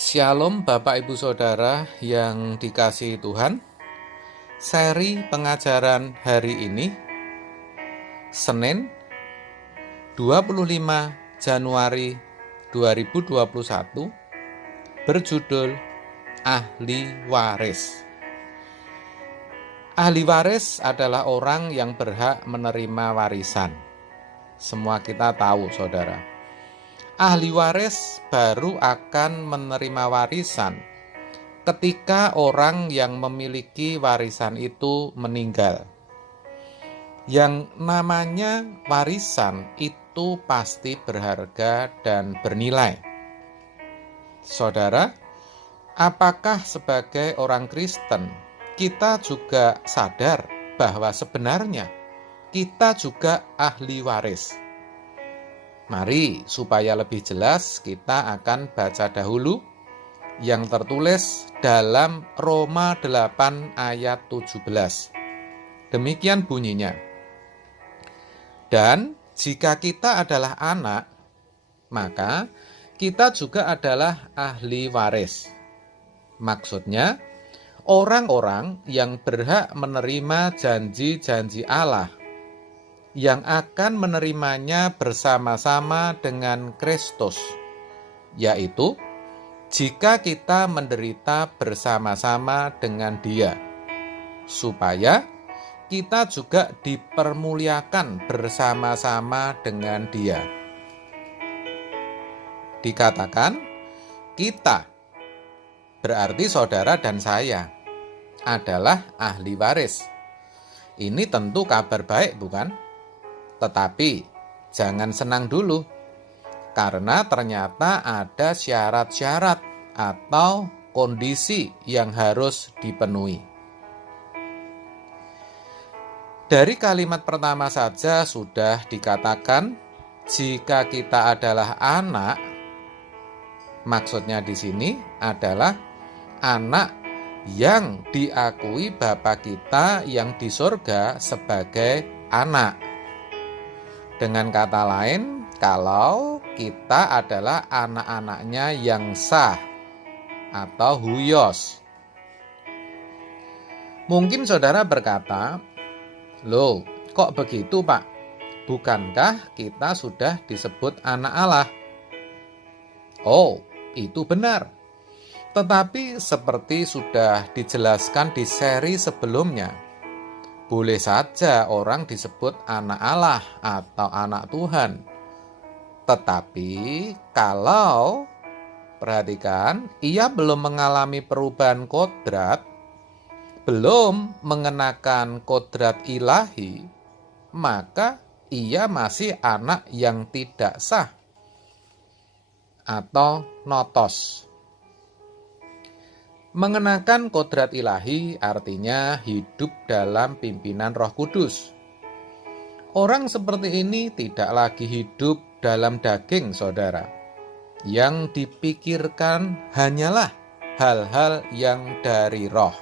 Shalom Bapak Ibu Saudara yang dikasihi Tuhan. Seri pengajaran hari ini Senin 25 Januari 2021 berjudul Ahli Waris. Ahli waris adalah orang yang berhak menerima warisan. Semua kita tahu, saudara. Ahli waris baru akan menerima warisan ketika orang yang memiliki warisan itu meninggal. Yang namanya warisan itu pasti berharga dan bernilai. Saudara, apakah sebagai orang Kristen kita juga sadar bahwa sebenarnya kita juga ahli waris? Mari supaya lebih jelas kita akan baca dahulu yang tertulis dalam Roma 8 ayat 17. Demikian bunyinya. Dan jika kita adalah anak, maka kita juga adalah ahli waris. Maksudnya, orang-orang yang berhak menerima janji-janji Allah yang akan menerimanya bersama-sama dengan Kristus, yaitu jika kita menderita bersama-sama dengan Dia, supaya kita juga dipermuliakan bersama-sama dengan Dia. Dikatakan kita, berarti saudara dan saya adalah ahli waris. Ini tentu kabar baik, bukan? Tetapi jangan senang dulu, karena ternyata ada syarat-syarat atau kondisi yang harus dipenuhi. Dari kalimat pertama saja sudah dikatakan, jika kita adalah anak, maksudnya di sini adalah anak yang diakui Bapa kita yang di surga sebagai anak. Dengan kata lain, kalau kita adalah anak-anaknya yang sah atau huios. Mungkin saudara berkata, "Loh, kok begitu, Pak? Bukankah kita sudah disebut anak Allah?" Oh, itu benar. Tetapi seperti sudah dijelaskan di seri sebelumnya, boleh saja orang disebut anak Allah atau anak Tuhan. Tetapi kalau, perhatikan, ia belum mengalami perubahan kodrat, belum mengenakan kodrat ilahi, maka ia masih anak yang tidak sah atau notos. Mengenakan kodrat ilahi artinya hidup dalam pimpinan Roh Kudus. Orang seperti ini tidak lagi hidup dalam daging, saudara. Yang dipikirkan hanyalah hal-hal yang dari roh.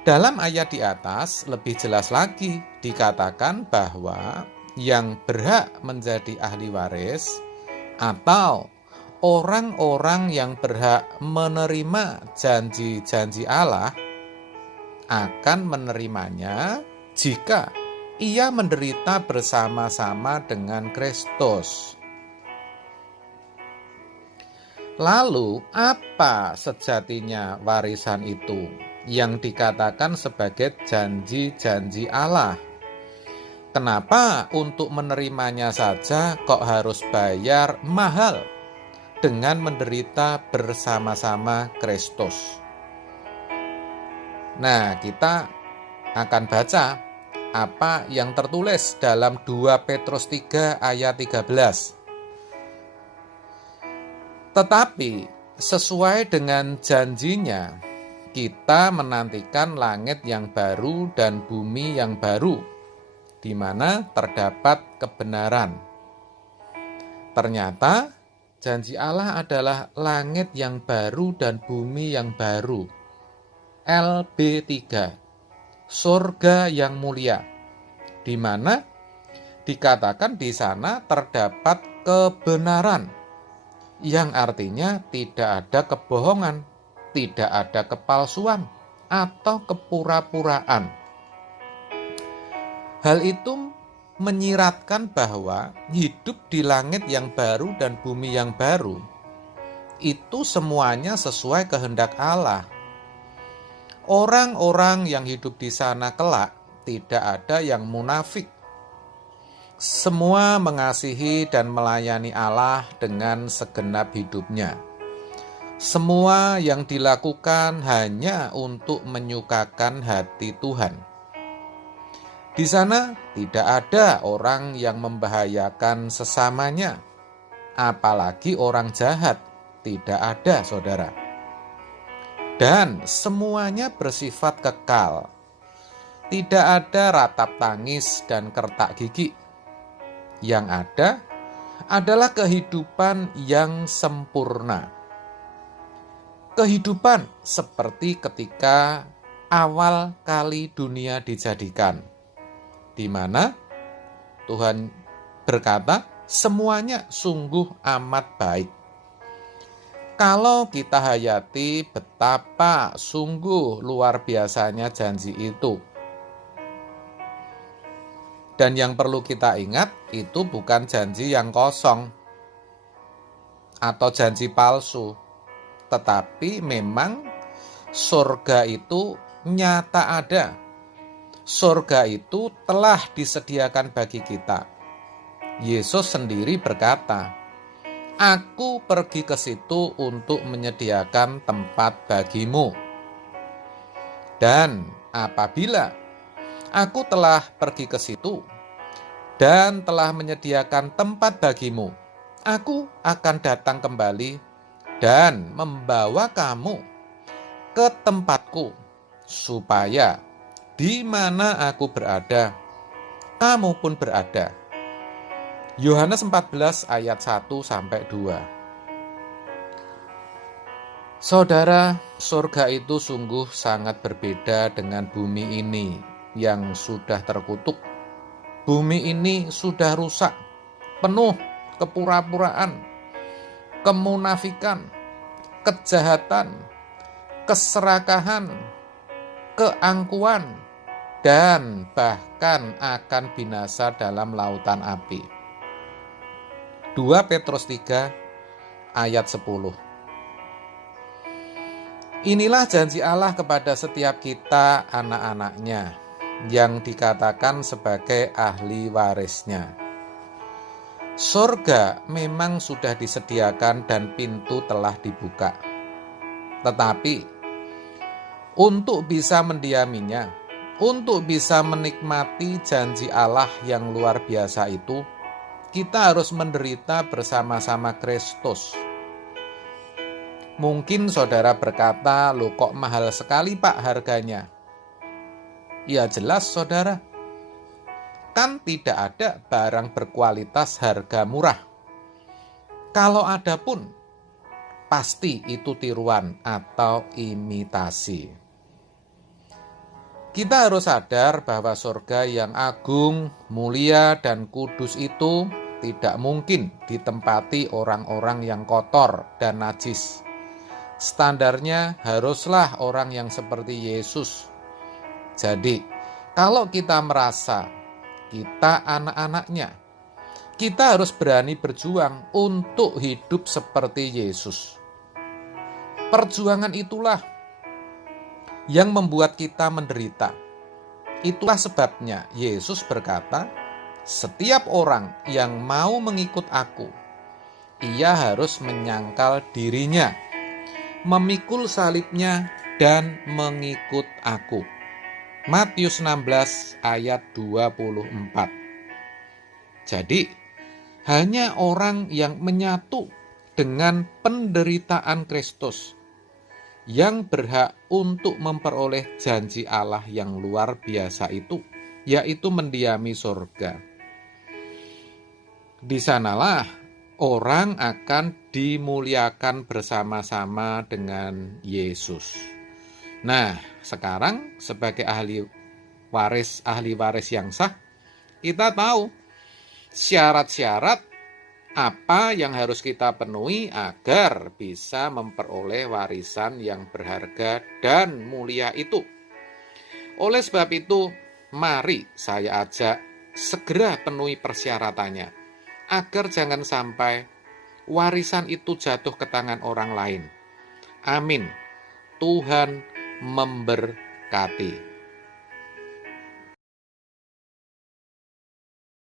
Dalam ayat di atas lebih jelas lagi dikatakan bahwa yang berhak menjadi ahli waris atau orang-orang yang berhak menerima janji-janji Allah akan menerimanya jika ia menderita bersama-sama dengan Kristus. Lalu, apa sejatinya warisan itu yang dikatakan sebagai janji-janji Allah? Kenapa untuk menerimanya saja kok harus bayar mahal dengan menderita bersama-sama Kristus? Nah, kita akan baca apa yang tertulis dalam 2 Petrus 3 ayat 13. Tetapi sesuai dengan janjinya, kita menantikan langit yang baru dan bumi yang baru, di mana terdapat kebenaran. Ternyata janji Allah adalah langit yang baru dan bumi yang baru. LB3, surga yang mulia, di mana dikatakan di sana terdapat kebenaran yang artinya tidak ada kebohongan, tidak ada kepalsuan, atau kepura-puraan. Hal itu menyiratkan bahwa hidup di langit yang baru dan bumi yang baru itu semuanya sesuai kehendak Allah. Orang-orang yang hidup di sana kelak tidak ada yang munafik. Semua mengasihi dan melayani Allah dengan segenap hidupnya. Semua yang dilakukan hanya untuk menyukakan hati Tuhan. Di sana tidak ada orang yang membahayakan sesamanya, apalagi orang jahat. Tidak ada, saudara. Dan semuanya bersifat kekal. Tidak ada ratap tangis dan kertak gigi. Yang ada adalah kehidupan yang sempurna. Kehidupan seperti ketika awal kali dunia dijadikan, di mana Tuhan berkata, semuanya sungguh amat baik. Kalau kita hayati betapa sungguh luar biasanya janji itu. Dan yang perlu kita ingat, itu bukan janji yang kosong atau janji palsu. Tetapi memang surga itu nyata ada. Surga itu telah disediakan bagi kita. Yesus sendiri berkata, "Aku pergi ke situ untuk menyediakan tempat bagimu. Dan apabila aku telah pergi ke situ dan telah menyediakan tempat bagimu, aku akan datang kembali dan membawa kamu ke tempatku, supaya di mana aku berada, kamu pun berada." Yohanes 14 ayat 1-2. Saudara, surga itu sungguh sangat berbeda dengan bumi ini yang sudah terkutuk. Bumi ini sudah rusak, penuh kepura-puraan, kemunafikan, kejahatan, keserakahan, keangkuhan, dan bahkan akan binasa dalam lautan api. 2 Petrus 3 ayat 10. Inilah janji Allah kepada setiap kita anak-anaknya yang dikatakan sebagai ahli warisnya. Surga memang sudah disediakan dan pintu telah dibuka. Tetapi untuk bisa mendiaminya, untuk bisa menikmati janji Allah yang luar biasa itu, kita harus menderita bersama-sama Kristus. Mungkin saudara berkata, "Loh kok mahal sekali Pak harganya?" Ya jelas saudara, kan tidak ada barang berkualitas harga murah. Kalau ada pun, pasti itu tiruan atau imitasi. Kita harus sadar bahwa surga yang agung, mulia, dan kudus itu tidak mungkin ditempati orang-orang yang kotor dan najis. Standarnya haruslah orang yang seperti Yesus. Jadi, kalau kita merasa kita anak-anaknya, kita harus berani berjuang untuk hidup seperti Yesus. Perjuangan itulah yang membuat kita menderita. Itulah sebabnya Yesus berkata, "Setiap orang yang mau mengikut aku, ia harus menyangkal dirinya, memikul salibnya, dan mengikut aku." Matius 16 ayat 24. Jadi, hanya orang yang menyatu dengan penderitaan Kristus yang berhak untuk memperoleh janji Allah yang luar biasa itu, yaitu mendiami surga. Di sanalah orang akan dimuliakan bersama-sama dengan Yesus. Nah, sekarang sebagai ahli waris yang sah, kita tahu syarat-syarat Apa yang harus kita penuhi agar bisa memperoleh warisan yang berharga dan mulia itu? Oleh sebab itu, mari saya ajak segera penuhi persyaratannya, agar jangan sampai warisan itu jatuh ke tangan orang lain. Amin. Tuhan memberkati.